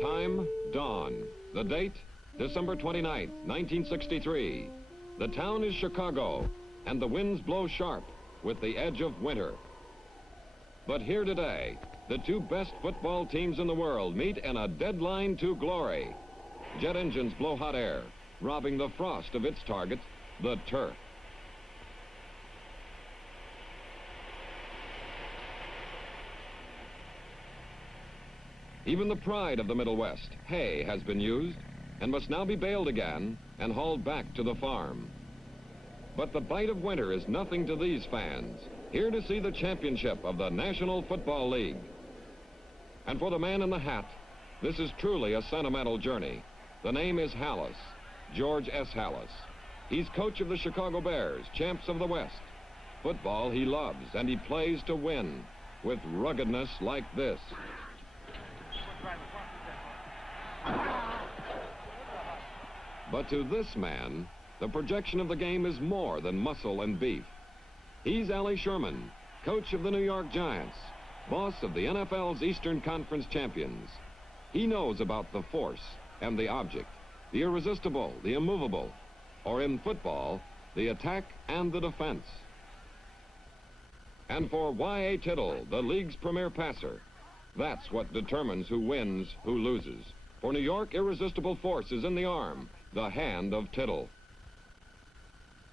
time, dawn. The date, December 29th, 1963. The town is Chicago, and the winds blow sharp with the edge of winter. But here today, the two best football teams in the world meet in a deadline to glory. Jet engines blow hot air, robbing the frost of its target, the turf. Even the pride of the Middle West, hay, has been used and must now be baled again and hauled back to the farm. But the bite of winter is nothing to these fans, here to see the championship of the National Football League. And for the man in the hat, this is truly a sentimental journey. The name is Halas, George S. Halas. He's coach of the Chicago Bears, champs of the West. Football he loves, and he plays to win with ruggedness like this. But to this man, the projection of the game is more than muscle and beef. He's Allie Sherman, coach of the New York Giants, boss of the NFL's Eastern Conference champions. He knows about the force and the object, the irresistible, the immovable, or in football, the attack and the defense. And for Y.A. Tittle, the league's premier passer, that's what determines who wins, who loses. For New York, irresistible force is in the arm, the hand of Tittle.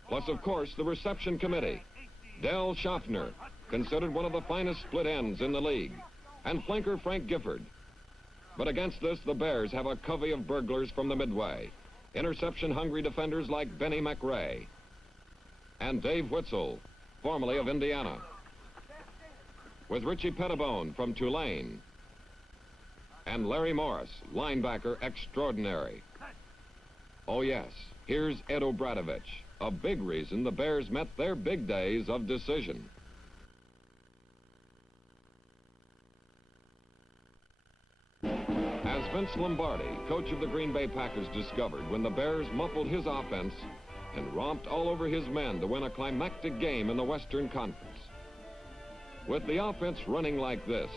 Plus, of course, the reception committee. Del Schaffner, considered one of the finest split ends in the league, and flanker Frank Gifford. But against this, the Bears have a covey of burglars from the Midway, interception-hungry defenders like Benny McRae, and Dave Witzel, formerly of Indiana, with Richie Pettibone from Tulane, and Larry Morris, linebacker extraordinary. Oh yes, here's Ed Obradovich, a big reason the Bears met their big days of decision. As Vince Lombardi, coach of the Green Bay Packers, discovered when the Bears muffled his offense and romped all over his men to win a climactic game in the Western Conference. With the offense running like this,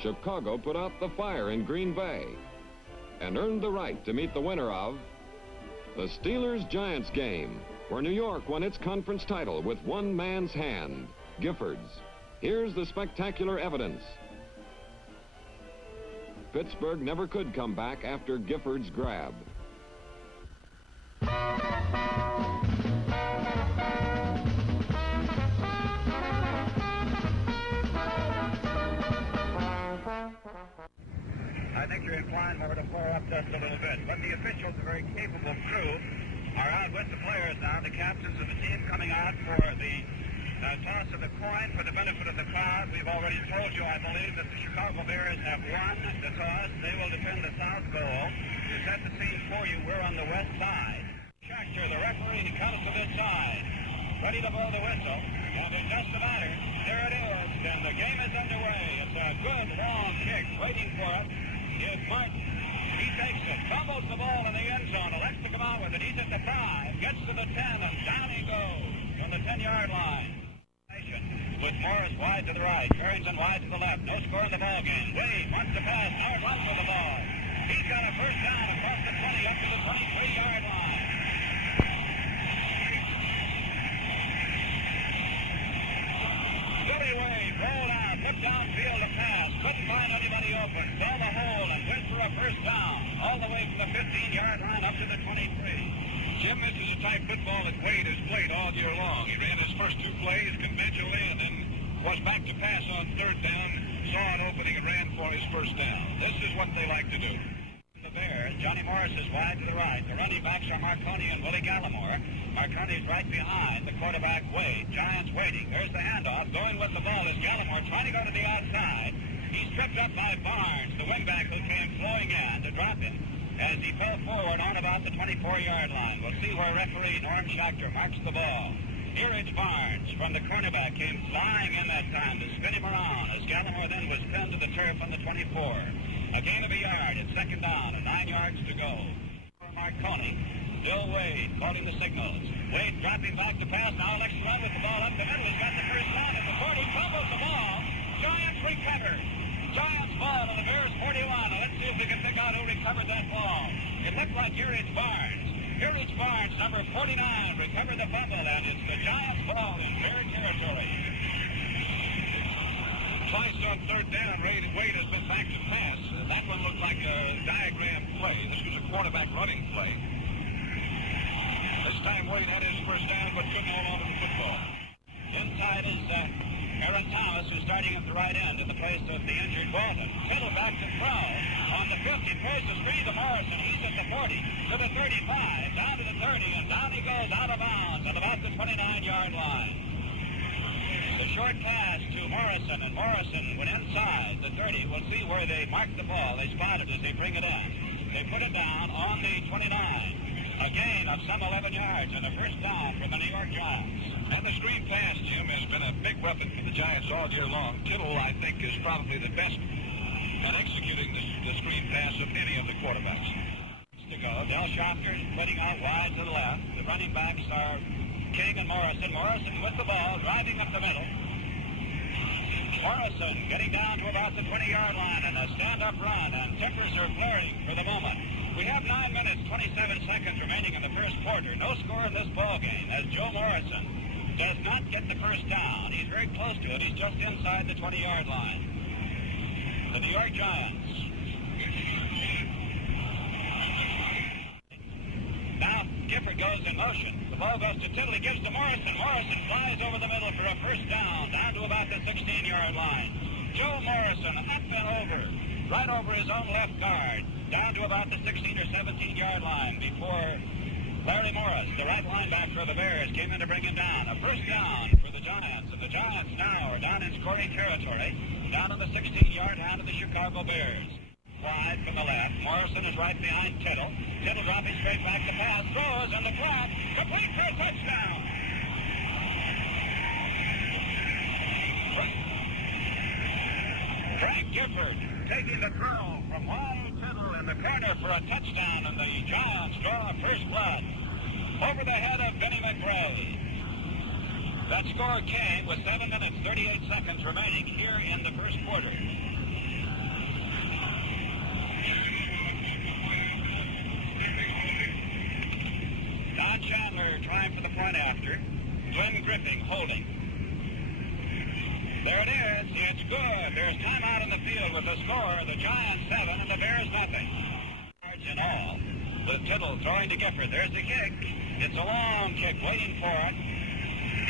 Chicago put out the fire in Green Bay and earned the right to meet the winner of the Steelers-Giants game, where New York won its conference title with one man's hand, Gifford's. Here's the spectacular evidence. Pittsburgh never could come back after Gifford's grab. I think you're inclined more to flare up just a little bit. But the officials, a very capable crew, are out with the players now. The captains of the team coming out for the toss of the coin for the benefit of the crowd. We've already told you, I believe, that the Chicago Bears have won the toss. They will defend the south goal. To set the scene for you, we're on the west side. Schachter, the referee, comes to this side, ready to blow the whistle. And it doesn't matter. There it is. And the game is underway. It's a good long kick waiting for it. Is Martin. He takes it, fumbles the ball in the end zone, elects to come out with it. He's at the 5, gets to the 10, and down he goes from the 10-yard line. With Morris wide to the right, Carrington wide to the left. No score in the ball game. Wade wants to pass, now runs for the ball. He's got a first down across the 20 up to the 23-yard line. Billy Wade rolled out, looked downfield to pass, couldn't find anybody open, saw the hole and went for a first down, all the way from the 15-yard line up to the 23. Jim, this is a type football that Wade has played all year long. He ran his first 2 plays conventionally and then was back to pass on 3rd down, saw an opening and ran for his first down. This is what they like to do. The Bears, Johnny Morris is wide to the right. The running backs are Marconi and Willie Gallimore. Marconi's right behind the quarterback, Wade. Giants waiting. There's the handoff. Going with the ball is Gallimore trying to go to the outside. He's tripped up by Barnes, the wingback who came flowing in to drop him as he fell forward on about the 24-yard line. We'll see where referee Norm Schachter marks the ball. Here it's Barnes from the cornerback, came flying in that time to spin him around as Gallimore then was pinned to the turf on the 24. A gain of a yard. It's 2nd down and 9 yards to go. Marconi, still Wade, calling the signals. Wade dropping back to pass, now elects to run with the ball up the middle. He's got the first down at the 40, fumbles the ball. Giants recover. Giants ball to the Bears 41. Now, let's see if we can pick out who recovered that ball. It looked like Hurich Barnes. Hurich Barnes, number 49, recovered the fumble, and it's the Giants ball in Bear territory. Twice on third down, Wade has been back to pass. That one looked like a diagram play. This was a quarterback running play. This time Wade had his first down, but couldn't hold on to the football. Inside is Aaron Thomas, who's starting at the right end in the place of the injured Walton. Tittle back to throw. On the 50, throws the screen to Morrison. He's at the 40, to the 35, down to the 30, and down he goes out of bounds at about the 29-yard line. The short pass to Morrison, and Morrison went inside the 30. We'll see where they mark the ball. They spot it as they bring it in. They put it down on the 29. A gain of some 11 yards and a first down for the New York Giants. And the screen pass, Jim, has been a big weapon for the Giants all year long. Tittle, I think, is probably the best at executing the screen pass of any of the quarterbacks. To go, Del Shofter splitting out wide to the left. The running backs are King and Morrison. Morrison with the ball, driving up the middle. Morrison getting down to about the 20-yard line and a stand-up run, and tempers are flaring for the moment. We have 9 minutes, 27 seconds remaining in the first quarter. No score in this ball game as Joe Morrison does not get the first down. He's very close to it. He's just inside the 20-yard line. The New York Giants. Now Gifford goes in motion. The ball goes to Tittle. He gives to Morrison. Morrison flies over the middle for a first down, down to about the 16-yard line. Joe Morrison up and over, right over his own left guard, down to about the 16 or 17-yard line before Larry Morris, the right linebacker of the Bears, came in to bring him down. A first down for the Giants, and the Giants now are down in scoring territory, down on the 16-yard hand of the Chicago Bears. Wide from the left. Morrison is right behind Tittle. Tittle dropping straight back to pass. Throws on the flat. Complete for a touchdown. Frank Gifford taking the throw from wide Tittle in the corner for a touchdown, and the Giants draw first blood over the head of Benny McRae. That score came with 7 minutes, 38 seconds remaining here in the first quarter. Don Chandler trying for the point after. Glenn Griffin holding. There it is. It's good. There's time out in the field with the score. The Giants 7 and the Bears nothing. Yards in all. The Tittle throwing to Gifford. There's the kick. It's a long kick. Waiting for it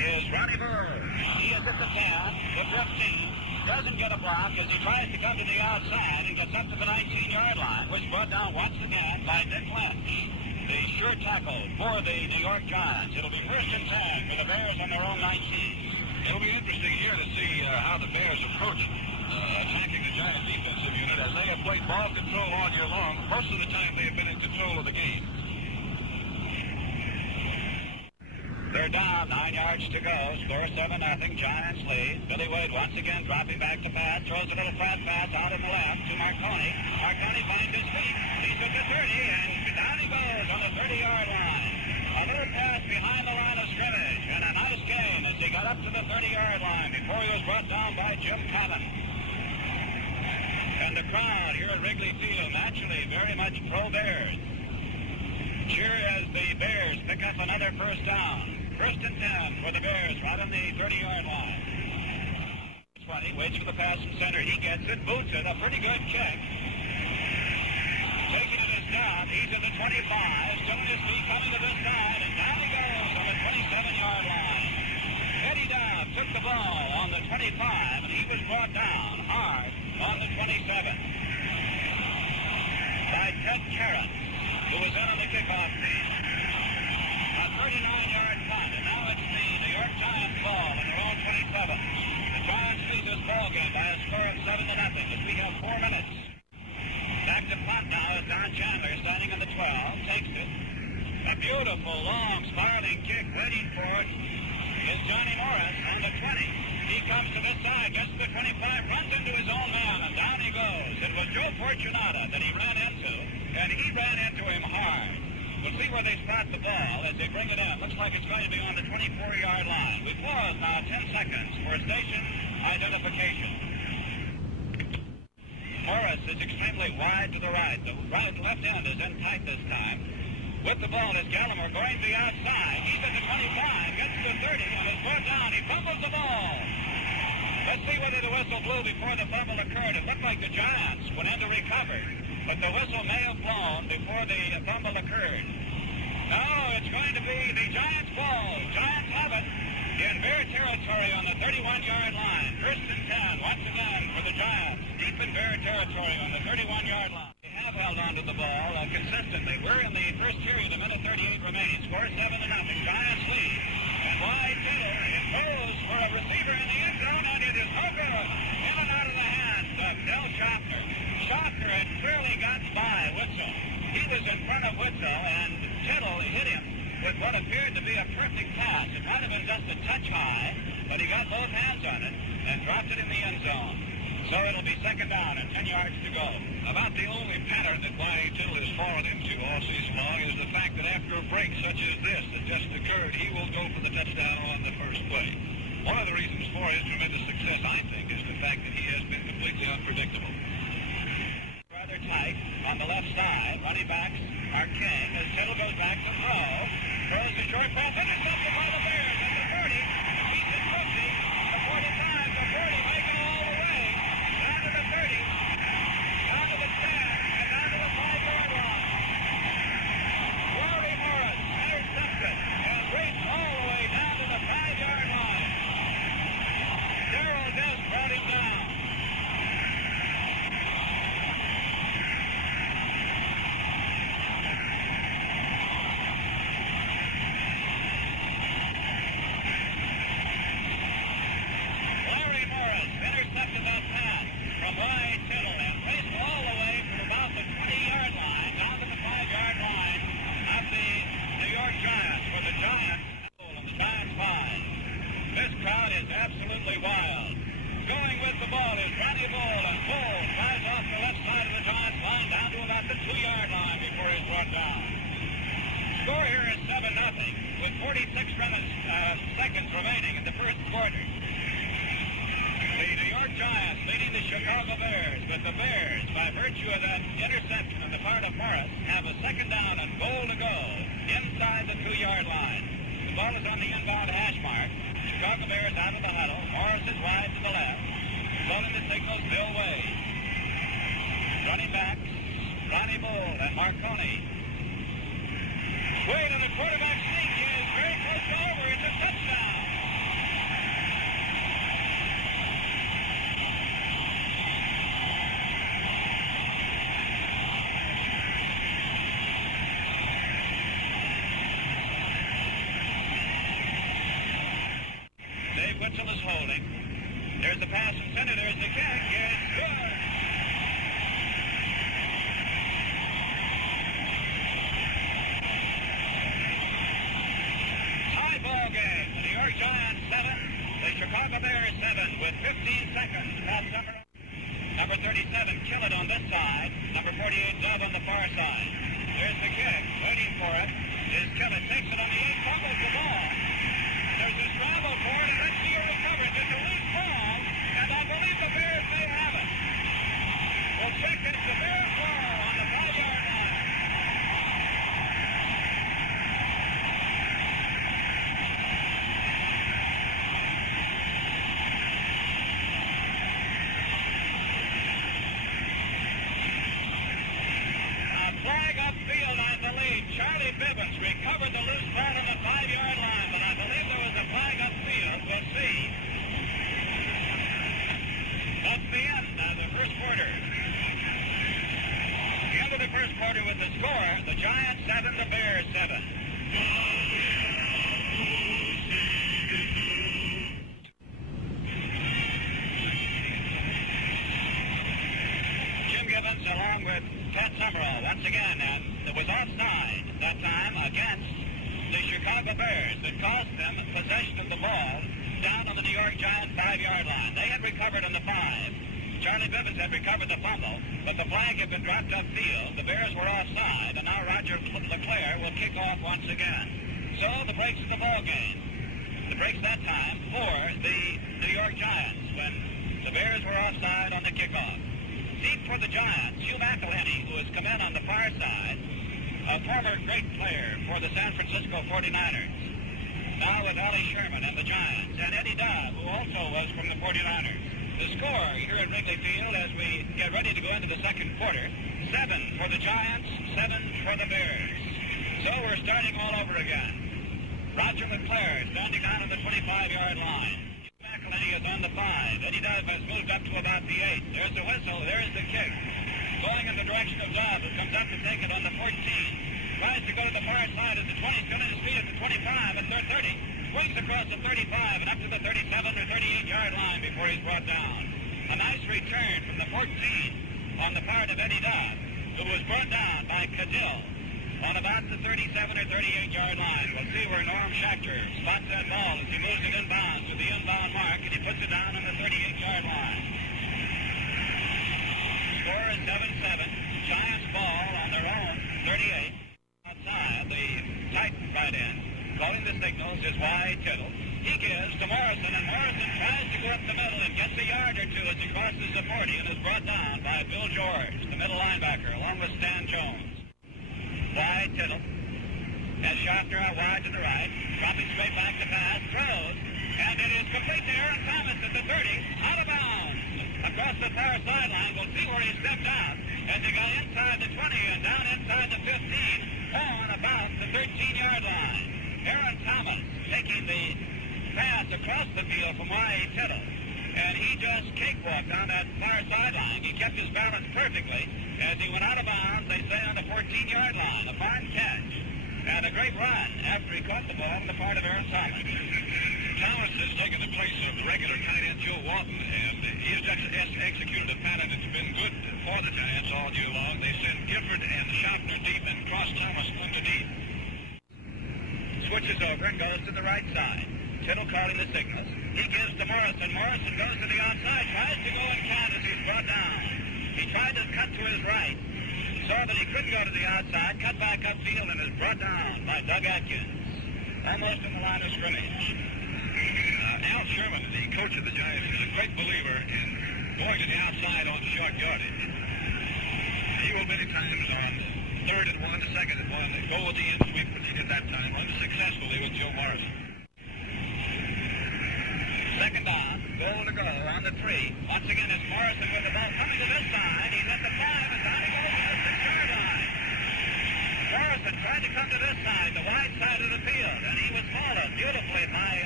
is Ronnie Burr. He is at the 10, the 15. Doesn't get a block as he tries to come to the outside and gets up to the 19-yard line, which brought down once again by Dick Lynch. The sure tackle for the New York Giants. It'll be first and 10 for the Bears on their own 19. It'll be interesting here to see how the Bears approach attacking the Giant defensive unit, as they have played ball control all year long. Most of the time they have been in control of the game. They're down, 9 yards to go. Score 7-0. Giants lead. Billy Wade once again dropping back to pass. Throws a little flat pass out in the left to Marconi. Marconi finds his feet. He's at the 30, and down he goes on the 30-yard line. A little pass behind the line of scrimmage, and a nice gain as he got up to the 30-yard line before he was brought down by Jim Common. And the crowd here at Wrigley Field naturally very much pro-Bears. Cheer as the Bears pick up another first down. First and 10 for the Bears right on the 30-yard line. 20, waits for the pass from center. He gets it, boots it, a pretty good kick. Taking it is down. He's at the 25, still in his feet, coming to this side, and down he goes on the 27-yard line. Eddie Dowd took the ball on the 25, and he was brought down hard on the 27 by Ted Carron, who was in on the kickoff team. A 39-yard punt, and now it's the New York Giants ball in their own 27. The Giants lead this ball game by a score of 7-0 as we have 4 minutes. Back to punt now as Don Chandler standing on the 12, takes it. A beautiful, long, spiraling kick waiting for it is Johnny Morris on the 20. He comes to this side, gets to the 25, runs into his own man, and down he goes. It was Joe Fortunata that he ran into, and he ran into him hard. We'll see where they spot the ball as they bring it in. Looks like it's going to be on the 24-yard line. We pause. pause now 10 seconds for station identification. Morris is extremely wide to the right. The left end is in tight this time. With the ball is Gallimore going to the outside. He's at the 25, gets to the 30, and is brought down. He fumbles the ball. Let's see whether the whistle blew before the fumble occurred. It looked like the Giants went in to recover, but the whistle may have blown before the fumble occurred. No, it's going to be the Giants' ball. Giants have it in Bear territory on the 31-yard line. First and 10, once again for the Giants, deep in Bear territory on the 31-yard line. They have held on to the ball consistently. We're in the first period, a minute 38 remaining. Score 7-0. Giants lead. And wide field, it goes for a receiver in the end zone, and it is no good. In and out of the hands of Del Schaffner. Schaffner had clearly gotten by Witzel. He was in front of Witzel, and Tittle hit him with what appeared to be a perfect pass. It might have been just a touch high, but he got both hands on it and dropped it in the end zone. So it'll be second down and 10 yards to go. About the only pattern that Y.A. Tittle has fallen into all season long is the fact that after a break such as this that just occurred, he will go for the touchdown on the first play. One of the reasons for his tremendous success, I think, is the fact that he has been completely unpredictable. Rather tight on the left side. Running backs are king as Tittle goes back to throw. Throws a short pass, intercepted by the Bears at the 30. Beats it 50, the 45, the 40, may go all the way. Down to the 30, down to the 10, and down to the 5-yard line. Larry Morris intercepted and raced all the way down to the 5-yard line. Darrell Dess brought him down. Absolutely wild. Going with the ball is Ronnie Bull, and Bull flies off the left side of the Giants line down to about the 2-yard line before he's brought down. Score here is 7-0 with 46 seconds remaining in the first quarter. The New York Giants leading the Chicago Bears, but the Bears, by virtue of that interception on the part of Morris, have a second down and goal to go inside the 2-yard line. The ball is on the inbound hash mark. Chicago Bears out of the huddle. Morris is wide to the left. Blowing the signals, Bill Wade. Running backs, Ronnie Bull and Marconi. Wade and the quarterback sneak is very close to over. It's a touchdown. Witzel is holding. There's the pass from center. There's the kick. It's good. Tie ball game. The New York Giants 7. The Chicago Bears 7 with 15 seconds. That's number 37, Kill It on this side. Number 48, Dove on the far side. There's the kick. Waiting for it is Kill It. Takes it on the 8. Fumbles the ball. There's a scramble for it, and let's see a recovery. It's a loose ball, and I believe the Bears may have it. We'll check it. The Bears ball on the 5-yard line. A flag upfield, I believe. Charlie Bibbins recovered the loose ball on the 5-yard line, but I believe there was a flag upfield. We'll see. That's the end of the first quarter. The end of the first quarter with the score, the Giants 7, the Bears 7. Jim Gibbons along with Pat Summerall once again, and it was offside that time against the Chicago Bears. It cost them possession of the ball down on the New York Giants 5-yard line. They had recovered on the 5. Charlie Bibbins had recovered the fumble, but the flag had been dropped upfield. The Bears were offside, and now Roger LeClaire will kick off once again. So the breaks of the ball game. The breaks that time for the New York Giants when the Bears were offside on the kickoff. Deep for the Giants, Hugh McElhenney, who has come in on the far side, a former great player for the San Francisco 49ers. Now with Ollie Sherman and the Giants, and Eddie Dodd, who also was from the 49ers. The score here at Wrigley Field as we get ready to go into the second quarter, 7 for the Giants, 7 for the Bears. So we're starting all over again. Roger McClare standing down on the 25-yard line. McElhenney is on the 5. Eddie Dodd has moved up to about the 8. There's the whistle. There's the kick. Going in the direction of Dodd, who comes up to take it on the 14. Tries to go to the far side at the 20. He's going to his feet at the 25 and 30. Swings across the 35 and up to the 37 or 38-yard line before he's brought down. A nice return from the 14 on the part of Eddie Dodd, who was brought down by Cadill on about the 37 or 38-yard line. We'll see where Norm Schachter spots that ball as he moves it inbounds to the inbound mark, and he puts it down on the 38-yard line. Score is 7-7. Giants ball on their own 38. Outside, the tight right end, blowing the signals is Y. Tittle. He gives to Morrison, and Morrison tries to go up the middle and gets a yard or two as he crosses the 40 and is brought down by Bill George, the middle linebacker, along with Stan Jones. Y. Tittle has Schachter out wide to the right, dropping straight back to pass, throws, and it is complete to Aaron Thomas at the 30, out of bounds. Across the far sideline, we'll see where he stepped out as he got inside the 20 and down inside the 15 on about the 13-yard line. Aaron Thomas taking the pass across the field from Y. Tittle, and he just cakewalked on that far sideline. He kept his balance perfectly as he went out of bounds, they say, on the 14-yard line. A fine catch and a great run after he caught the ball on the part of Aaron Thomas. Thomas has taken the place of the regular tight end Joe Walton, and he has executed a pattern that's been good for the Giants all year long. They send Gifford and Schachter deep and cross Thomas underneath. Switches over and goes to the right side. Tittle calling the signals. He gives to Morrison. Morrison goes to the outside, tries to go in count as he's brought down. He tried to cut to his right, saw that he couldn't go to the outside, cut back upfield, and is brought down by Doug Atkins, almost in the line of scrimmage. Al Sherman, the coach of the Giants, is a great believer in going to the outside on short yardage. He will many times on 3rd and 1, 2nd and 1, go with the in sweep, which he did that time unsuccessfully with Joe Morrison. Second down, goal to go on the 3. Once again, it's Morrison with the ball coming to this side. He's at the 5, and down he goes to the 6-yard line. Morrison tried to come to this side, the wide side of the field, and he was followed beautifully by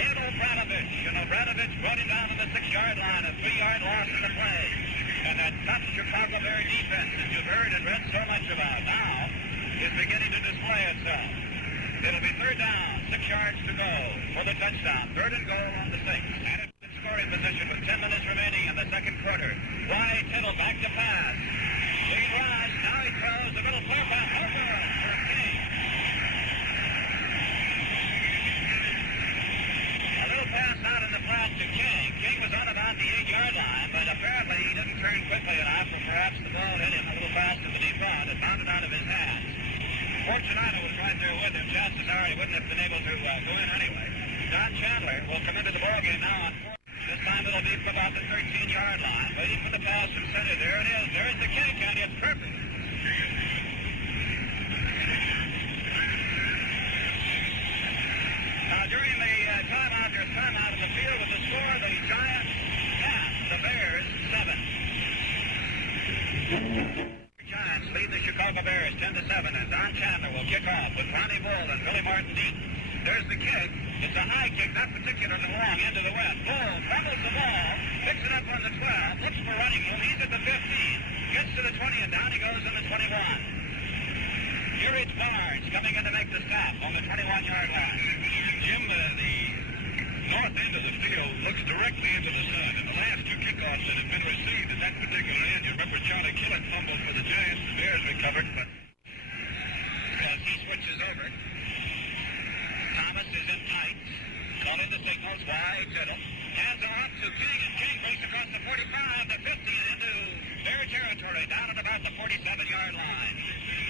Edo Branovich. You know, Branovich brought him down on the 6-yard line, a 3-yard loss in the play. And that tough Chicago Bear defense that you've heard and read so much about now is beginning to display itself. It'll be 3rd down, 6 yards to go for the touchdown. 3rd and goal on the 6. And it's in scoring position with 10 minutes remaining in the second quarter. Y. Tittle back to pass. Lead rush. Now he throws the middle clear pass over for King. A little pass out in the flat to King. King was on about the 8-yard line, but apparently he didn't turn quickly enough, or perhaps the ball hit him a little fast in the deep run. It bounded out of his hands. Fortunato was right there with him. Chances are he wouldn't have been able to go in anyway. Don Chandler will come into the ballgame now on 4. This time it'll be from about the 13-yard line. Waiting for the pass from center. There it is. There's the kick, and it's perfect. Now, during the timeout, there's timeout in the field with the score. The Giants 10, the Bears 7. Giants lead the Chicago Bears 10-7, and Don Chandler will kick off with Ronnie Bull and Billy Martin deep. There's the kick. It's a high kick, not particularly long, into the west. Bull fumbles the ball, picks it up on the 12, looks for running room. He's at the 15, gets to the 20, and down he goes in the 21. Here it's Barnes coming in to make the stop on the 21-yard line. Jim, the north end of the field looks directly into the sun, and the last 2 kickoffs that have been received at that particular end, you remember Charlie Killett fumbled for the Giants. The Bears recovered, but as he switches over, Thomas is in tight, calling the signals. Y. Tittle hands are off to King, and King breaks across the 45, the 50, into Bear territory, down at about the 47-yard line.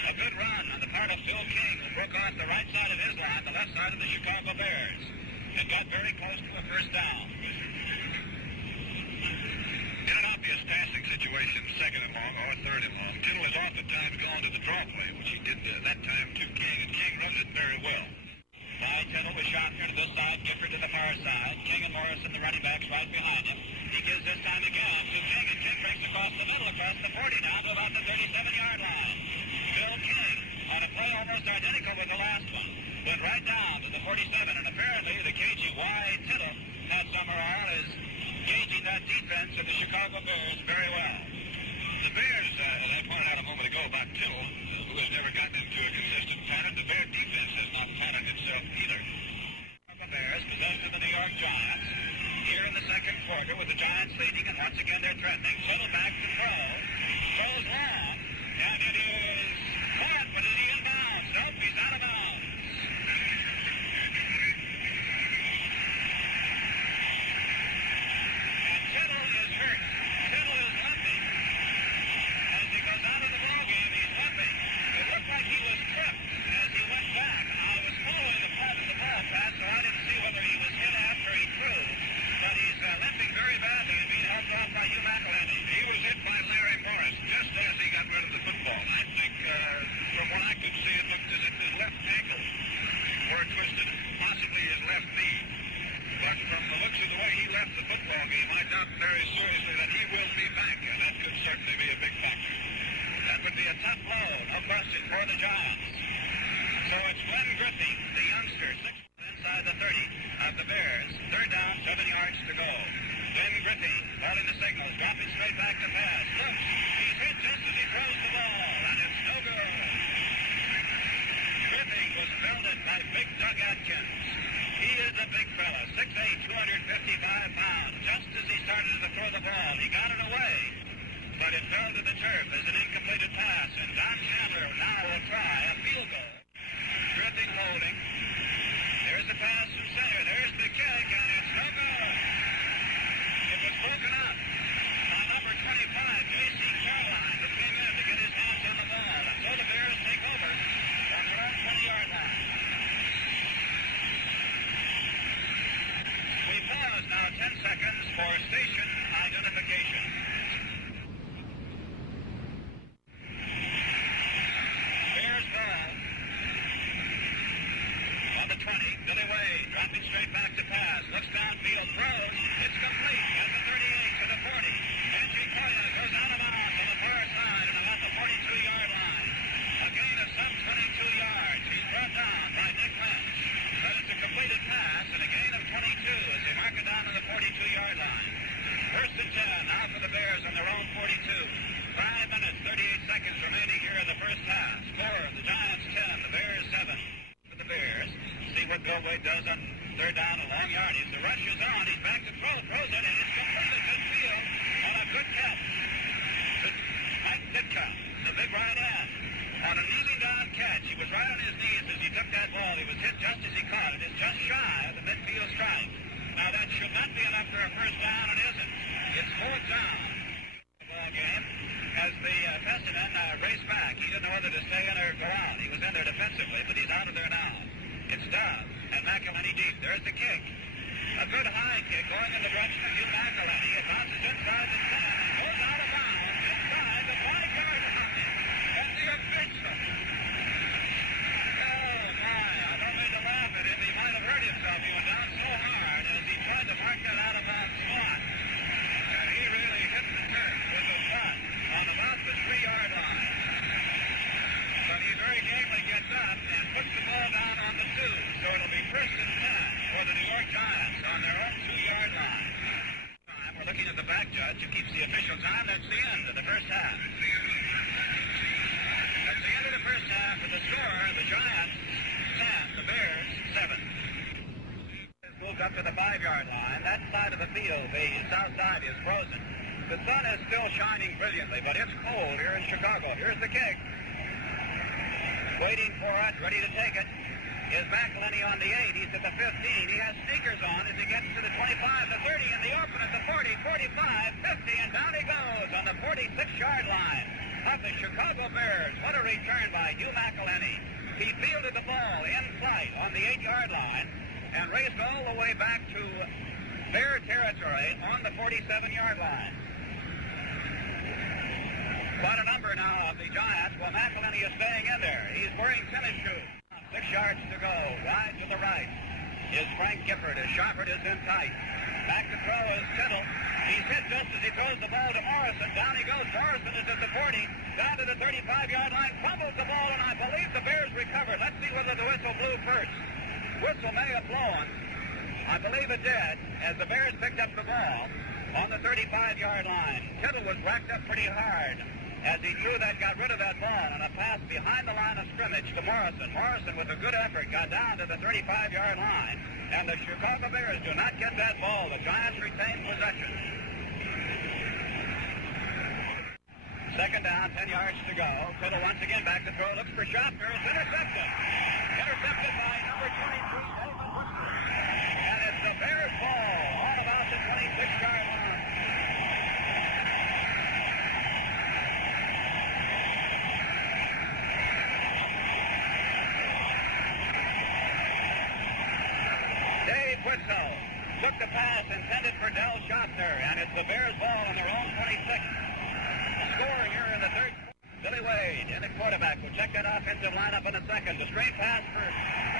A good run on the part of Phil King, who broke off the right side of his line, the left side of the Chicago Bears, and got very close to a first down. in an obvious passing situation, 2nd and right behind him. He gives this time again to King, and King breaks across the middle, across the 40 down to about the 37-yard line. Bill King, on a play almost identical with the last one, went right down to the 47, and apparently the KGY Tittle had somehow is gauging that defense of the Chicago Bears very well. The Bears, as I pointed out a moment ago about Tittle, who has never gotten into a consistent pattern, the Bear defense has not patterned itself either. The Bears possess of the New York Giants here in the second quarter with the Giants leading, and once again they're threatening. Tittle back to throw. Throws long, and it is caught, but is he in bounds? Nope, he's out of bounds. And Tittle is hurt. Tittle is limping. As he goes out of the ballgame, he's limping. It looked like he was tripped as he went back. I was following the path of the ball pass, so I didn't see whether he was hit after he threw. But he's limping very badly and being helped off by Hugh McElhenney. He was hit by Larry Morris just as he got rid of the football. I think, from what I could see, it looked as if his left ankle were twisted, possibly his left knee. But from the looks of the way he left the football game, I doubt very seriously that he will be back, and that could certainly be a big factor. That would be a tough blow, no question, for the Giants. So it's Glenn Griffey, the youngster, 6 inside the 30 of the Bears. Third down, 7 yards to go. Glenn Griffey, calling the signals, dropping straight back to pass. Look, he's hit just as he throws the ball, and it's no good. Griffey was belted by Big Doug Atkins. He is a big fella, 6'8", 255 pounds. Just as he started to throw the ball, he got it away. But it fell to the turf as an incompleted pass, and Don Chandler now will try a field goal. Griffey loading. There's the pass from center. There's the kick, and it's no good. It was broken up by number 25, J.C. Caroline, who came in to get his hands on the ball. And so the Bears take over on their own 20-yard line. We pause now 10 seconds for station identification. Bears ball. On the 20, Billy Wade dropping straight back to pass. Looks downfield, throws. It's complete at the 38 to the 40. Benji Koya goes out of bounds on the far side and about the 42-yard line. A gain of some 22 yards. He's brought down by Dick Lynch. But it's a completed pass and a gain of 22 as they mark it down on the 42-yard line. First and 10 now for the Bears on their own 42. 5 minutes, 38 seconds remaining here in the first half. Score, the Giants 10, the Bears 7. For the Bears, see what Bill Wade does on third down and long yardage. The rush is on. He's back to throw. Throws it, and it's completed good field on a good catch. Mike Ditka, the big right end. On a kneeling down catch, he was right on his knees as he took that ball. He was hit just as he caught it. It's just shy of the midfield strike. Now, that should not be enough for a first down. It isn't. It's fourth down. Ball game. As the Fessenden raced back, he didn't know whether to stay in or go out. He was in there defensively, but he's out of there now. It's Dove and McElhenney deep. There's the kick. A good high kick going in the direction of Hugh McElhenney. It bounces inside the 10. Goes out of bounds inside the 5-yard line. And the official. Oh, my. I don't mean to laugh at him. He might have hurt himself. He went down so hard as he tried to mark that out of bounds spot. And he really hit the turf with the front on about the 3-yard line. But he very gamely gets up and puts the ball down on the 2. So it'll be first and 10 for the New York Giants on their own 2-yard line. We're looking at the back judge who keeps the official time. That's the end of the first half. That's the end of the first half. For the score, the Giants 10, the Bears 7. Moved up to the 5-yard line. That side of the field, the south side, is frozen. The sun is still shining brilliantly, but it's cold here in Chicago. Here's the kick. Waiting for it, ready to take it, is McElhenney on the 8. He's at the 15. He has sneakers on as he gets to the 25, the 30, in the open at the 40, 45, 50, and down he goes on the 46-yard line of the Chicago Bears. What a return by Hugh McElhenney. He fielded the ball in flight on the 8-yard line and raced all the way back to Bear territory on the 47-yard line. Quite a number now of the Giants. Well, McElhenney is staying in there. He's wearing tennis shoes. 6 yards to go. Wide to the right. is Frank Gifford as Schaffert is in tight. Back to throw is Tittle. He's hit just as he throws the ball to Morrison. Down he goes. Morrison is at the 40, down to the 35-yard line, fumbles the ball, and I believe the Bears recovered. Let's see whether the whistle blew first. Whistle may have blown. I believe it did, as the Bears picked up the ball on the 35-yard line. Tittle was racked up pretty hard as he threw that, got rid of that ball, and a pass behind the line of scrimmage to Morrison. Morrison, with a good effort, got down to the 35-yard line, and the Chicago Bears do not get that ball. The Giants retain possession. Second down, 10 yards to go. Tittle once again back to throw, looks for Schaffner. It's intercepted. Intercepted by number 23, David Woodson. And it's the Bears ball all about the 26-yard line. Quitzel took the pass intended for Del Schaffner, and it's the Bears ball on their own 26. Score here in the third. Billy Wade in the quarterback. We'll check that offensive lineup in a second. The straight pass for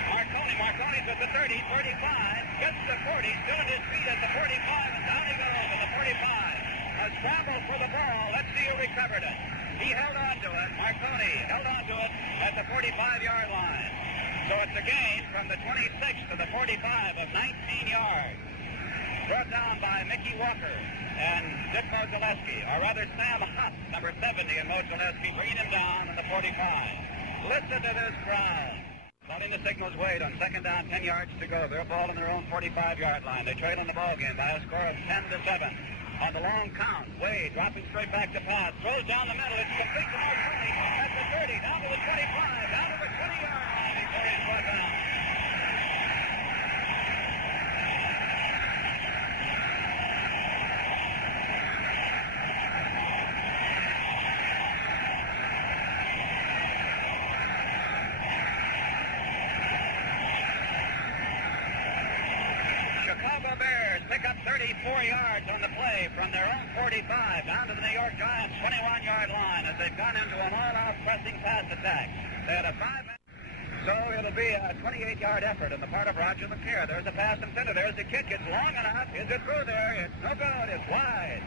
Marconi. Marconi's at the 30, 35, gets the 40, still at his feet at the 45, and down he goes at the 45. A scramble for the ball. Let's see who recovered it. He held on to it. Marconi held on to it at the 45-yard line. So it's a gain from the 26 to the 45 of 19 yards. Brought down by Mickey Walker and Dick Mozileski, or rather Sam Huff, number 70 in Mozileski, bringing him down in the 45. Listen to this crowd. Letting the signals wait on second down, 10 yards to go. They're ball on their own 45-yard line. They trail in the ball game by a score of 10-7. On the long count, Wade dropping straight back to pass. Throws down the middle. It's complete to Marconi at the 30, down to the 25, down to the 20-yard line before he's brought down. Chicago Bears pick up 34 yards on the play from their own 45 down to the New York Giants 21-yard line as they've gone into an all-out pressing pass attack. They had a 5-minute. So it'll be a 28-yard effort on the part of Roger McCare. There's a pass intended. There's the kick. It's long enough. Is it through there? It's no good. It's wide.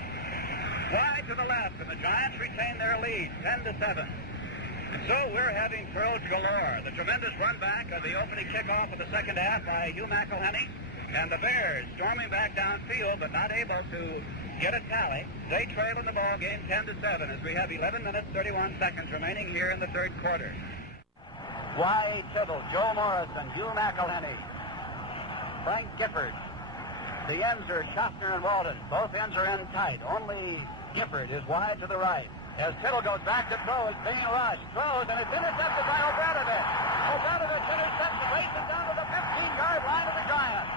Wide to the left, and the Giants retain their lead, 10-7. And so we're having thrills galore. The tremendous run back of the opening kickoff of the second half by Hugh McElhenney. And the Bears storming back downfield, but not able to get a tally. They trail in the ball game 10-7 as we have 11 minutes, 31 seconds remaining here in the third quarter. Y. Tittle, Joe Morrison, Hugh McElhenney, Frank Gifford. The ends are Schaffner and Walden. Both ends are in tight. Only Gifford is wide to the right. As Tittle goes back to throw, it's being rushed. Throws, and it's intercepted by Obradovich. Obradovich intercepts and races down to the 15-yard line of the Giants.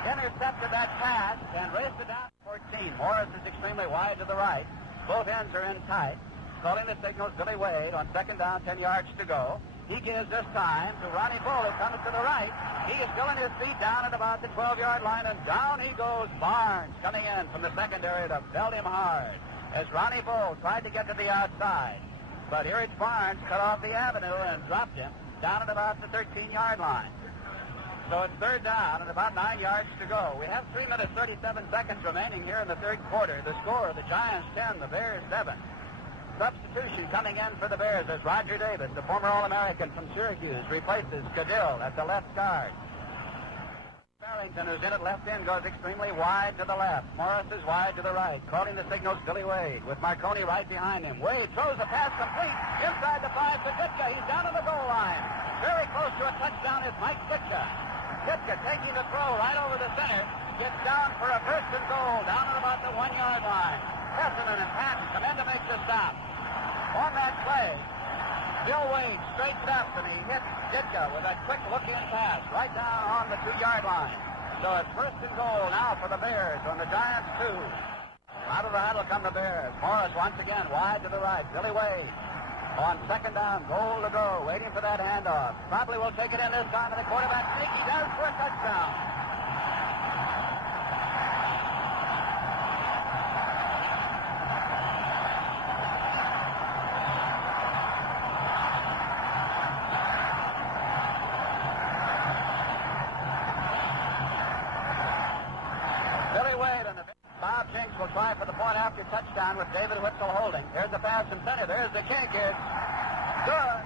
Intercepted that pass and raced it down to 14. Morris is extremely wide to the right. Both ends are in tight. Calling the signals, Billy Wade on second down, 10 yards to go. He gives this time to Ronnie Bull, who comes to the right. He is still on his feet down at about the 12-yard line, and down he goes. Barnes coming in from the secondary to belt him hard as Ronnie Bull tried to get to the outside. But here it's Barnes cut off the avenue and dropped him down at about the 13-yard line. So it's third down and about 9 yards to go. We have 3 minutes, 37 seconds remaining here in the third quarter. The score, the Giants 10, the Bears 7. Substitution coming in for the Bears as Roger Davis, the former All-American from Syracuse, replaces Cadill at the left guard. Barrington, who's in at left end, goes extremely wide to the left. Morris is wide to the right. Calling the signals, Billy Wade, with Marconi right behind him. Wade throws a pass complete inside the 5 to Ditka. He's down to the goal line. Very close to a touchdown is Mike Ditka. Ditka taking the throw right over the center, gets down for a first and goal down at about the 1-yard line. Heffernan and Patton come in to make the stop. On that play, Bill Wade straightens up and he hits Ditka with a quick look-in pass right down on the 2-yard line. So it's first and goal now for the Bears on the Giants 2. Out of the huddle come the Bears. Morris once again wide to the right. Billy Wade on second down, goal to go, waiting for that handoff. Probably will take it in this time, and the quarterback sneaky does for a touchdown. Billy Wade and Bob Jinks will try for the point after touchdown with David Whitzel holding. There's the pass from center. There's the kick. It's good.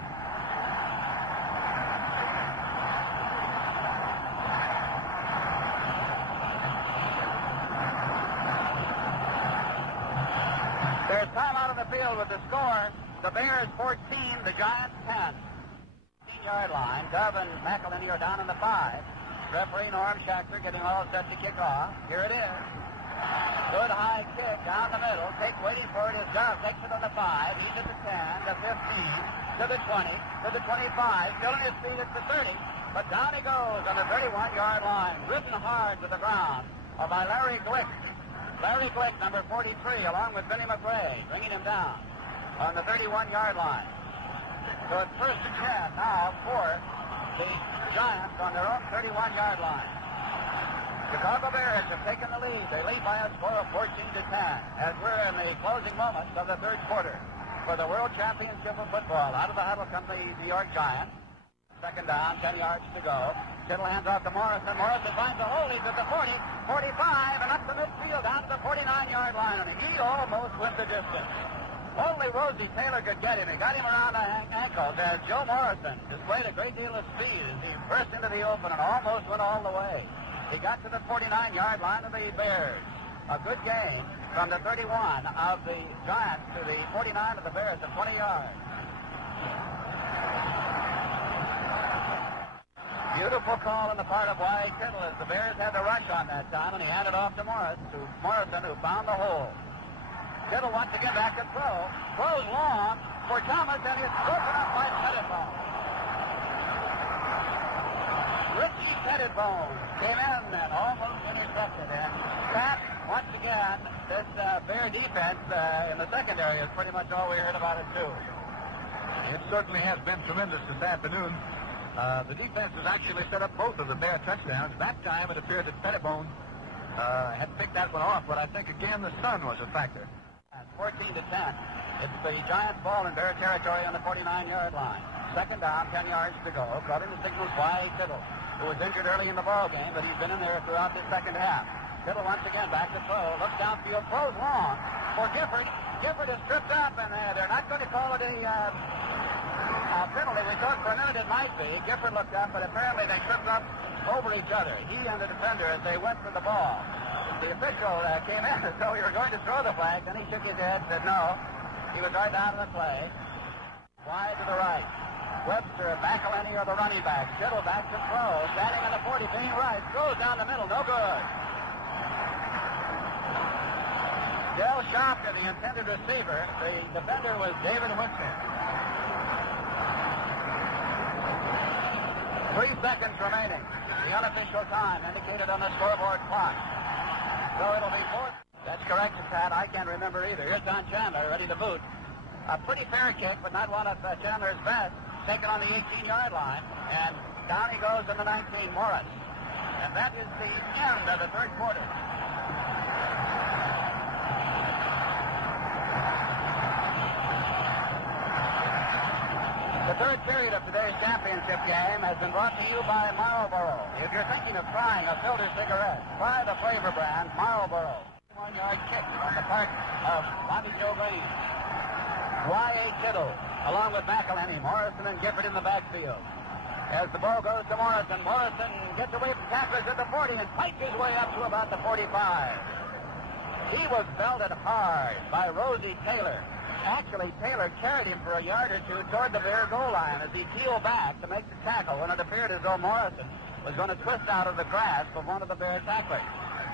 There's time out on the field with the score. The Bears 14, the Giants 10. 15-yard line. Dove and McElhenney are down in the 5. Referee Norm Schachter getting all set to kick off. Here it is. Good high kick down the middle. Waiting for it is Dove. Takes it on the 5. He's at the 10, the 15, to the 20, to the 25. Still in his feet at the 30. But down he goes on the 31-yard line. Ridden hard to the ground by Larry Glick. Larry Glick, number 43, along with Benny McRae, bringing him down on the 31-yard line. So it's first and 10 now for the Giants on their own 31-yard line. Chicago Bears have taken the lead. They lead by a score of 14-10 as we're in the closing moments of the third quarter for the World Championship of Football. Out of the huddle come the New York Giants. Second down, 10 yards to go. Kittle hands off to Morrison. Morrison finds the hole. He's at the 40, 45, and up the midfield down to the 49-yard line, and he almost went the distance. Only Rosie Taylor could get him. He got him around the ankles as Joe Morrison displayed a great deal of speed as he burst into the open and almost went all the way. He got to the 49-yard line of the Bears. A good gain from the 31 of the Giants to the 49 of the Bears at 20 yards. Beautiful call on the part of Wyatt Kittle as the Bears had the rush on that time, and he handed off to Morrison, who found the hole. Kittle once again back to throw. Throws long for Thomas, and it's broken up by Pettibone. Richie Pettibone came in and almost intercepted. And that, once again, this Bear defense in the secondary is pretty much all we heard about it, too. It certainly has been tremendous this afternoon. The defense has actually set up both of the Bear touchdowns. That time it appeared that Pettibone had picked that one off, but I think, again, the sun was a factor. 14-10. It's the Giants' ball in Bear territory on the 49-yard line. Second down, 10 yards to go. Calling the signals by Kittle, who was injured early in the ball game, but he's been in there throughout the second half. Kittle once again back to throw. Looks downfield, throws long for Gifford. Gifford is tripped up, and they're not going to call it a penalty. We thought for a minute it might be. Gifford looked up, but apparently they tripped up over each other. He and the defender as they went for the ball. The official came in as though he were going to throw the flag. Then he shook his head and said no. He was right out of the play. Wide to the right. Webster, McElhenney are the running back. Kittle back to throw. Standing on the 40, being right. Throws down the middle. No good. Del Shopka, the intended receiver. The defender was David Whitson. 3 seconds remaining. The unofficial time indicated on the scoreboard clock. So it'll be 4. That's correct, Pat. I can't remember either. Here's Don Chandler ready to boot. A pretty fair kick, but not one of Chandler's best. Taken on the 18-yard line. And down he goes in the 19, Morris. And that is the end of the third quarter. The third period of today's championship game has been brought to you by Marlboro. If you're thinking of trying a filter cigarette, try the flavor brand Marlboro. 1-yard kick on the part of Bobby Joe Green. Y.A. Kittle, along with McElhenney, Morrison, and Gifford in the backfield. As the ball goes to Morrison, Morrison gets away from tacklers at the 40 and fights his way up to about the 45. He was belted hard by Rosie Taylor. Actually, Taylor carried him for a yard or two toward the Bear goal line as he peeled back to make the tackle when it appeared as though Morrison was going to twist out of the grasp of one of the Bear tacklers.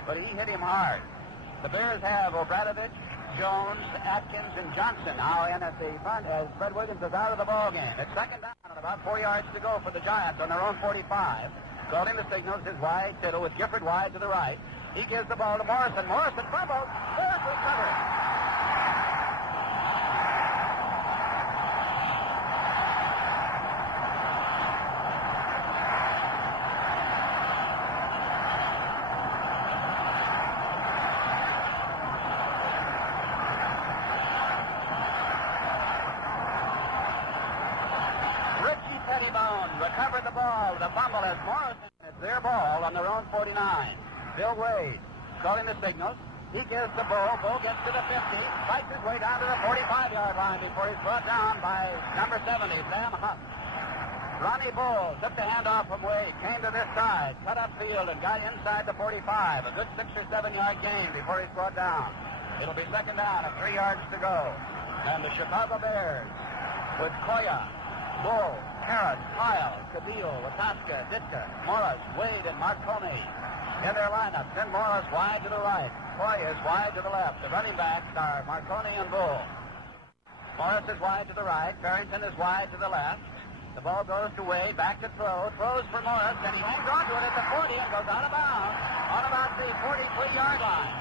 But he hit him hard. The Bears have Obradovich, Jones, Atkins, and Johnson now in at the front as Fred Williams is out of the ball game. It's second down and about 4 yards to go for the Giants on their own 45. calling the signals is wide. Tittle with Gifford wide to the right. He gives the ball to Morrison. Morrison fumbles. Morris will cover it. Recovered the ball. The fumble as Morrison. It's their ball on their own 49. Bill Wade calling the signals. He gives the Bull. Bull gets to the 50. Fights his way down to the 45-yard line before he's brought down by number 70, Sam Huff. Ronnie Bull took the handoff from Wade, came to this side, cut up field, and got inside the 45. A good 6 or 7 yard gain before he's brought down. It'll be second down and 3 yards to go. And the Chicago Bears with Koya, Bull, Harris, Lyle, Cabile, Wataska, Ditka, Morris, Wade, and Marconi in their lineup. Then Morris wide to the right. Koya is wide to the left. The running backs are Marconi and Bull. Morris is wide to the right. Farrington is wide to the left. The ball goes to Wade, back to throw. Throws for Morris, and he hangs onto it at the 40 and goes out of bounds on about the 43-yard line.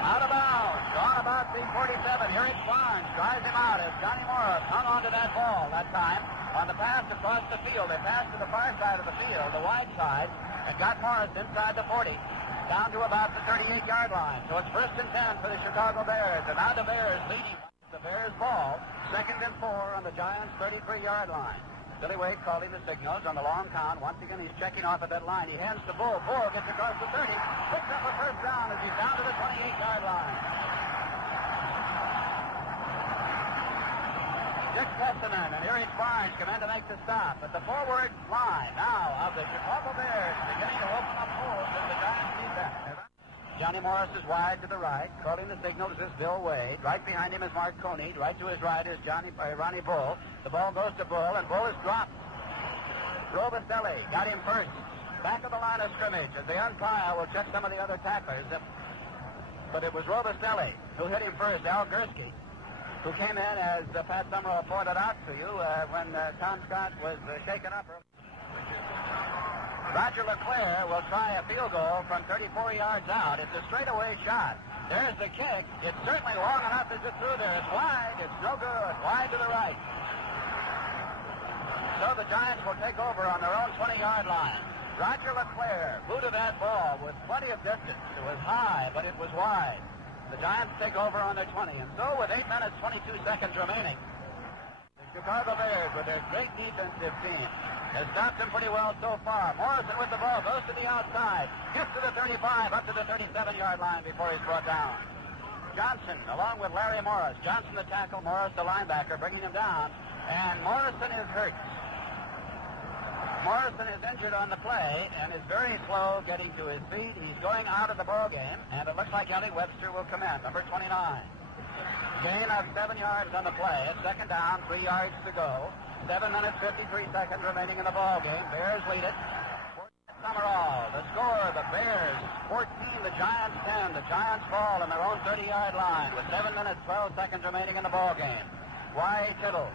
Out of bounds, on about the 47. Eric Barnes drives him out as Johnny Morris hung onto that ball that time on the pass across the field. They passed to the far side of the field, the wide side, and got Morris inside the 40, down to about the 38-yard line. So it's first and 10 for the Chicago Bears, and now the Bears leading the Bears ball, second and 4 on the Giants' 33-yard line. Billy Wade calling the signals on the long count. Once again, he's checking off at that line. He hands to Bull. Bull gets across the 30, picks up a first down as he's down to the 28-yard line. Dick Testament and Eric Barnes come in to make the stop at the forward line now of the Chicago Bears, beginning to open up holes in the Giants' defense. Johnny Morris is wide to the right. Calling the signals is Bill Wade. Right behind him is Marconi. Right to his right is Ronnie Bull. The ball goes to Bull, and Bull is dropped. Robicelli got him first. Back of the line of scrimmage. As they unpile, we'll check some of the other tacklers. But it was Robicelli who hit him first. Al Gursky, who came in, as Pat Summerall pointed out to you, when Tom Scott was shaken up. Roger LeClaire will try a field goal from 34 yards out. It's a straightaway shot. There's the kick. It's certainly long enough as it's through there. It's wide. It's no good. Wide to the right. So the Giants will take over on their own 20-yard line. Roger LeClaire booted that ball with plenty of distance. It was high, but it was wide. The Giants take over on their 20. And so with 8 minutes, 22 seconds remaining, the Chicago Bears, with their great defensive team, has stopped them pretty well so far. Morrison with the ball goes to the outside, gets to the 35, up to the 37-yard line before he's brought down. Johnson, along with Larry Morris. Johnson the tackle, Morris the linebacker, bringing him down. And Morrison is hurt. Morrison is injured on the play and is very slow getting to his feet. He's going out of the ball game, and it looks like Ellie Webster will come in, number 29. Gain of 7 yards on the play. It's second down, 3 yards to go. 7 minutes, 53 seconds remaining in the ball game. Bears lead it. Summerall, the score, the Bears 14, the Giants 10. The Giants fall on their own 30-yard line with 7 minutes, 12 seconds remaining in the ball game. Y. Tittle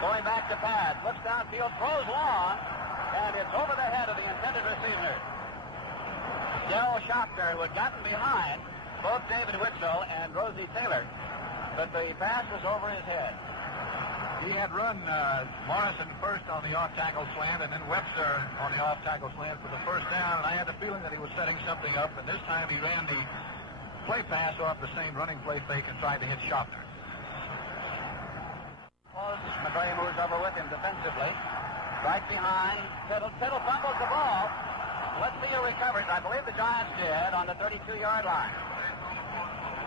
going back to pass, looks downfield, throws long, and it's over the head of the intended receiver. Del Schachter, who had gotten behind both David Whitlow and Rosie Taylor, but the pass was over his head. He had run Morrison first on the off-tackle slant and then Webster on the off-tackle slant for the first down, and I had the feeling that he was setting something up, and this time he ran the play pass off the same running play fake and tried to hit Schachter. McRae moves over with him defensively. Right behind Tittle. Tittle fumbles the ball. Let's see who recovers. I believe the Giants did on the 32-yard line.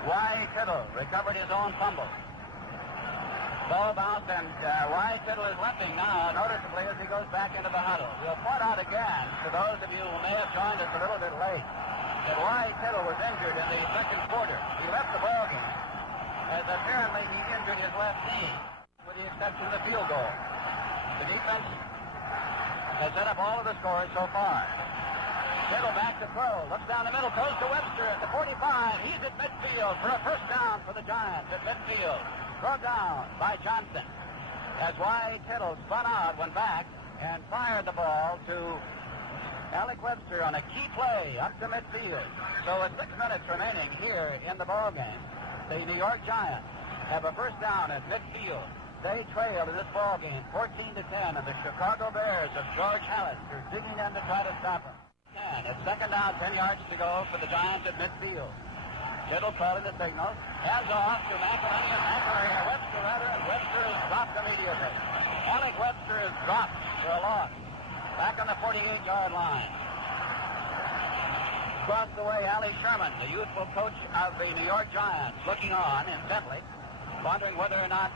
Y. Tittle recovered his own fumble. Ball bounced, and Y. Tittle is limping now noticeably as he goes back into the huddle. We'll point out again to those of you who may have joined us a little bit late that Y. Tittle was injured in the second quarter. He left the ball game as apparently he injured his left knee, with the exception of the field goal. The defense has set up all of the scores so far. Tittle back to throw. Looks down the middle. Goes to Webster at the 45. He's at midfield for a first down for the Giants at midfield. Brought down by Johnson. as Wyatt Tittle spun out, went back, and fired the ball to Alec Webster on a key play up to midfield. So with 6 minutes remaining here in the ball game, the New York Giants have a first down at midfield. They trail in this ball game 14-10, and the Chicago Bears of George Halas are digging in to try to stop them. And it's second down, 10 yards to go for the Giants at midfield. Tittle calling the signal. Hands off to McElhenney and McElhenney. Webster rather, and Webster is dropped immediately. Alec Webster is dropped for a loss. Back on the 48-yard line. Across the way, Ali Sherman, the youthful coach of the New York Giants, looking on intently, wondering whether or not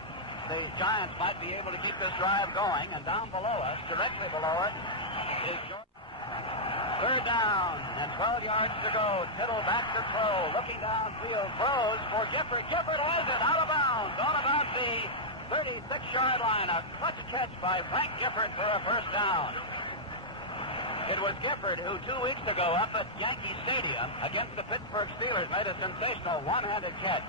the Giants might be able to keep this drive going. And down below us, directly below it, is third down and 12 yards to go. Tittle back to throw, looking downfield, throws for Gifford. Gifford has it out of bounds on about the 36-yard line. A clutch catch by Frank Gifford for a first down. It was Gifford who 2 weeks ago up at Yankee Stadium against the Pittsburgh Steelers made a sensational one-handed catch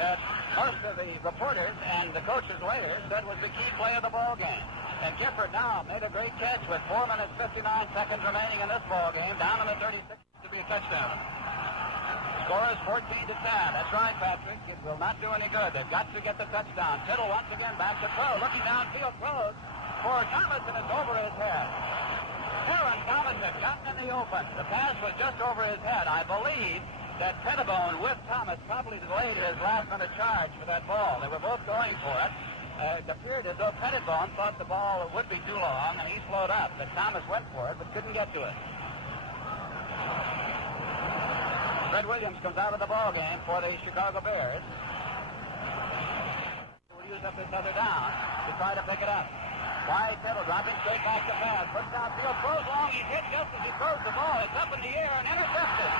that most of the reporters and the coaches later said was the key play of the ball game. And Gifford now made a great catch with 4 minutes, 59 seconds remaining in this ball game, down in the 36 to be a touchdown. Score is 14-10. That's right, Patrick. It will not do any good. They've got to get the touchdown. Tittle once again back to throw. Looking downfield, throws for Thomas, and it's over his head. Aaron Thomas had gotten in the open. The pass was just over his head. I believe that Pettibone with Thomas probably delayed his last-minute charge for that ball. They were both going for it. It appeared as though Pettibone thought the ball would be too long, and he slowed up. But Thomas went for it, but couldn't get to it. Fred Williams comes out of the ball game for the Chicago Bears. Will use up this other down to try to pick it up. Wyatt Tittle dropping straight back to pass. Puts downfield, throws long. He's hit just as he throws the ball. It's up in the air and intercepted.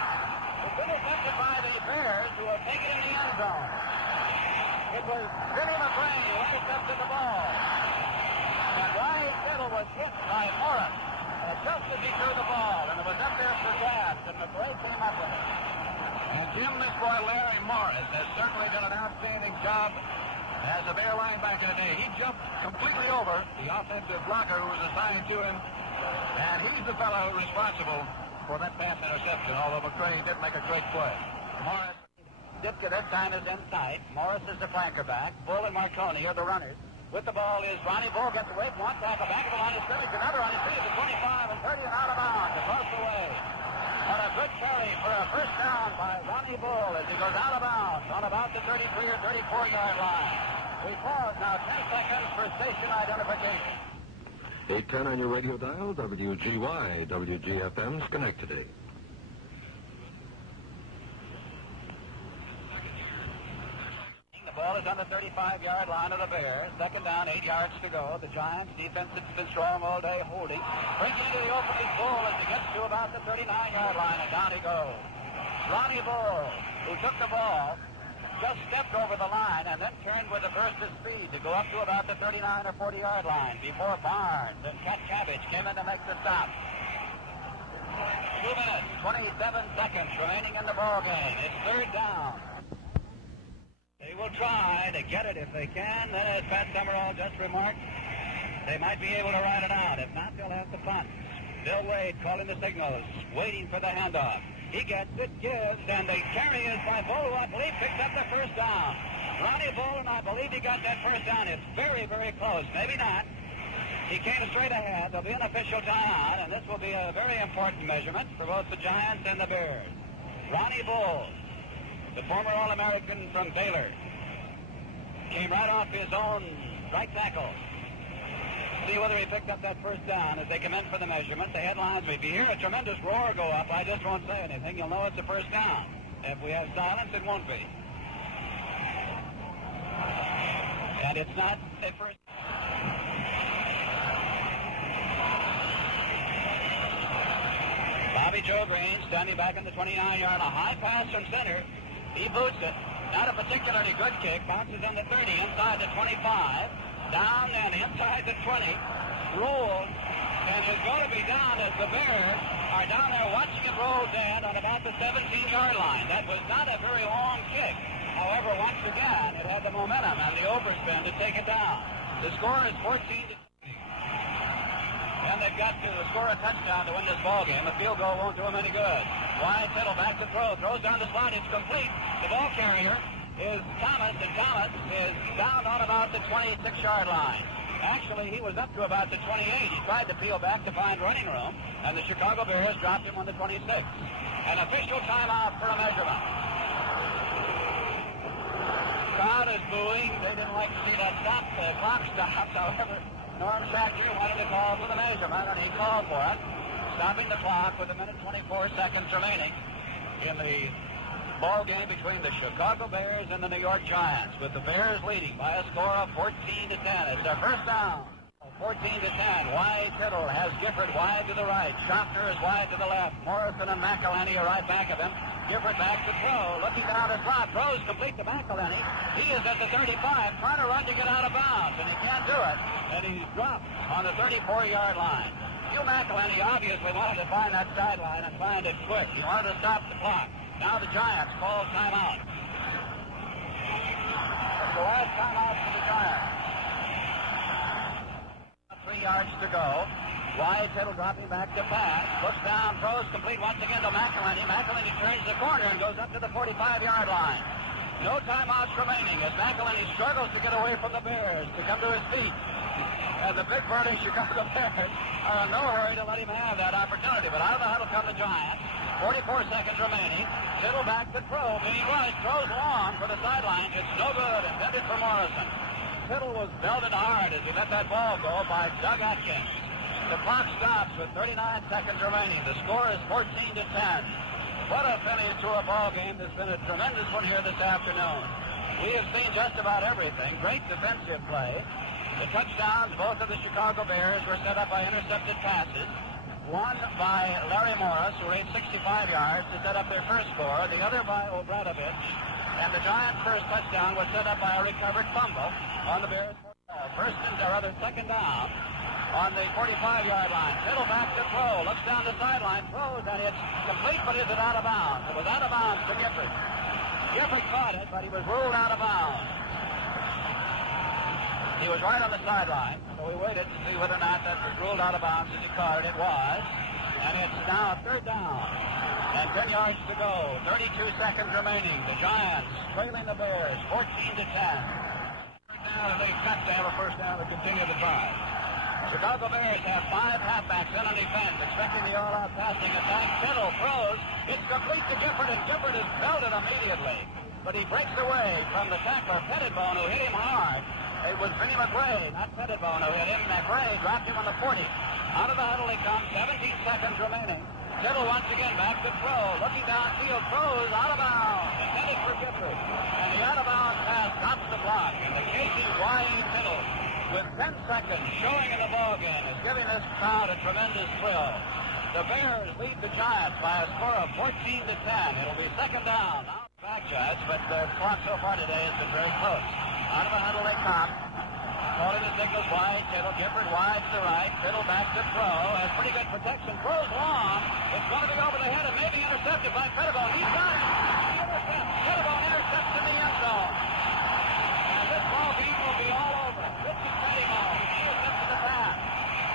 It's intercepted by the Bears, who have taken in the end zone. It was Billy McCrane who intercepted the ball. And Wyatt Tittle was hit by Morris just as he threw the ball. And it was up there for grabs, and McCrane came up with it. And Jim, this boy Larry Morris has certainly done an outstanding job as a Bear linebacker today. He jumped completely over the offensive blocker who was assigned to him, and he's the fellow responsible for that pass interception, although McCrane did make a great play. Morris dipped it this time is in sight. Morris is the flanker back. Bull and Marconi are the runners. With the ball is Ronnie Bull, gets away from one tackle, back of the line of scrimmage, another on his feet at the 25 and 30 and out of bounds across the way. On a good carry for a first down by Ronnie Bull as he goes out of bounds on about the 33 or 34-yard line. We pause now 10 seconds for station identification. 810 on your radio dial, WGY, WGFM, Schenectady. The ball is on the 35-yard line of the Bears. Second down, 8 yards to go. The Giants' defense has been strong all day, holding. Breaking into the open is Bull as he gets to about the 39-yard line, and down he goes. Ronnie Bull, who took the ball, just stepped over the line and then turned with a burst of speed to go up to about the 39 or 40-yard line before Barnes and Cat Cabbage came in to make the stop. 2 minutes, 27 seconds remaining in the ball game. It's third down. They will try to get it if they can. Then, as Pat Summerall just remarked, they might be able to ride it out. If not, they'll have to punt. Bill Wade calling the signals, waiting for the handoff. He gets it, gives, and the carry is by Bull, who I believe picked up the first down. Ronnie Bull, and I believe he got that first down. It's very, very close. Maybe not. He came straight ahead. There'll be an official timeout, and this will be a very important measurement for both the Giants and the Bears. Ronnie Bull, the former All-American from Baylor, came right off his own right tackle. See whether he picked up that first down as they come in for the measurement. The headlines, if you hear a tremendous roar go up, I just won't say anything. You'll know it's a first down. If we have silence, it won't be. And it's not a first. Bobby Joe Green standing back in the 29-yard, a high pass from center. He boots it. Not a particularly good kick. Bounces on the 30, inside the 25. Down and inside the 20, rolls, and is going to be down as the Bears are down there watching it roll dead on about the 17-yard line. That was not a very long kick. However, once again, it had the momentum and the overspin to take it down. The score is 14 to 2. And they've got to score a touchdown to win this ball game. The field goal won't do them any good. Wide Tittle back to throw. Throws down the slot. It's complete. The ball carrier is Thomas, and Thomas is down on about the 26-yard line. Actually, he was up to about the 28. He tried to peel back to find running room, and the Chicago Bears dropped him on the 26. An official timeout for a measurement. Crowd is booing. They didn't like to see that stop. The clock stopped. However, Norm Shackler wanted to call for the measurement, and he called for it, stopping the clock with 1:24 seconds remaining in the ball game between the Chicago Bears and the New York Giants, with the Bears leading by a score of 14 to 10. It's their first down. 14 to 10. Wide Tittle has Gifford wide to the right. Schaffner is wide to the left. Morrison and McElhenney are right back of him. Gifford back to throw. Looking down the slot. Throws complete to McElhenney. He is at the 35, trying to run to get out of bounds, and he can't do it. And he's dropped on the 34-yard line. Hugh McElhenney obviously wanted to find that sideline and find it quick. He wanted to stop the clock. Now the Giants call timeout. That's the last timeout for the Giants. 3 yards to go. Wide Tittle dropping back to pass. Looks down, throws complete once again to McElhenney. McElhenney turns the corner and goes up to the 45-yard line. No timeouts remaining as McElhenney struggles to get away from the Bears, to come to his feet. And the big burning Chicago Bears are in no hurry to let him have that opportunity. But out of the huddle come the Giants. 44 seconds remaining. Tittle back to throw. Being rushed, throws long for the sideline. It's no good. Intended for Morrison. Tittle was belted hard as he let that ball go by Doug Atkins. The clock stops with 39 seconds remaining. The score is 14 to 10. What a finish to a ball game. There's been a tremendous one here this afternoon. We have seen just about everything. Great defensive play. The touchdowns, both of the Chicago Bears, were set up by intercepted passes. One by Larry Morris, who raced 65 yards to set up their first score. The other by Obradovich. And the Giants' first touchdown was set up by a recovered fumble on the Bears' second down on the 45-yard line. Tittle back to throw. Looks down the sideline. Throws, and it's complete, but is it out of bounds? It was out of bounds to Gifford. Gifford caught it, but he was ruled out of bounds. He was right on the sideline, so we waited to see whether or not that was ruled out of bounds as he caught it. It was. And it's now third down. And 10 yards to go. 32 seconds remaining. The Giants trailing the Bears 14 to 10. Now they've got to have a first down to continue the drive. Chicago Bears have 5 halfbacks in on defense, expecting the all-out passing attack. Tittle throws. It's complete to Gifford, and Gifford is belted immediately. But he breaks away from the tackler, Pettibone, who hit him hard. It was Vinnie McRae, not Pettibone, who hit him. McRae dropped him on the 40. Out of the huddle he comes, 17 seconds remaining. Tittle once again back to throw. Looking downfield, throws out of bounds. Intended for Gifford. And the out-of-bounds pass stops the block. And the Casey's Y.A. Tittle, with 10 seconds showing in the ballgame, is giving this crowd a tremendous thrill. The Bears lead the Giants by a score of 14 to 10. It'll be second down. Now back Giants, but the clock so far today has been very close. Out of the huddle they come. Calling the signals wide. Tittle, Gifford wide to the right. Tittle back to throw. Has pretty good protection. Throws long. It's going to be over the head and maybe intercepted by Pettibone. He's got it. He intercepts. Pettibone intercepts in the end zone. And this ball game will be all over. Richie Pettibone intercepts the pass.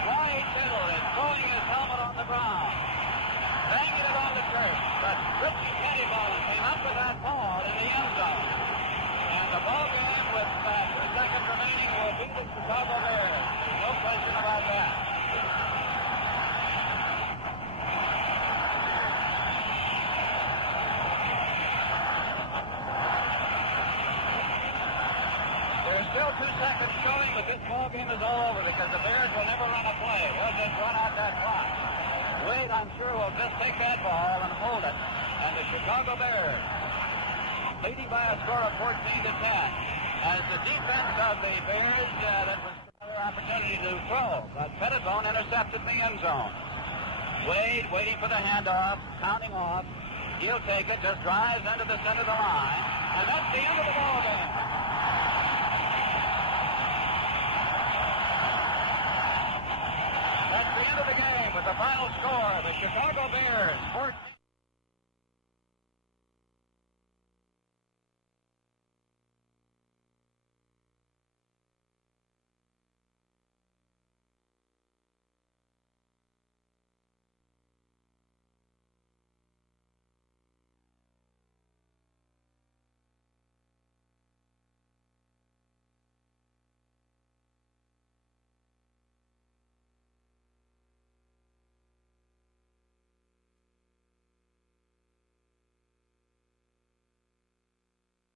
Wide Tittle is throwing his helmet on the ground. Banging it on the turf. But Richie Pettibone came up with that ball in the end zone. And the ball game with 2 seconds remaining will beat the Chicago Bears. There's no question about that. There's still 2 seconds showing, but this ball game is all over because the Bears will never run a play. They'll just run out that clock. Wade, I'm sure, will just take that ball and hold it. And the Chicago Bears leading by a score of 14 to 10. As the defense of the Bears, that was another opportunity to throw, but Pettibone intercepted the end zone. Wade waiting for the handoff, counting off. He'll take it, just drives into the center of the line, and that's the end of the ball game. That's the end of the game with the final score. The Chicago Bears 14.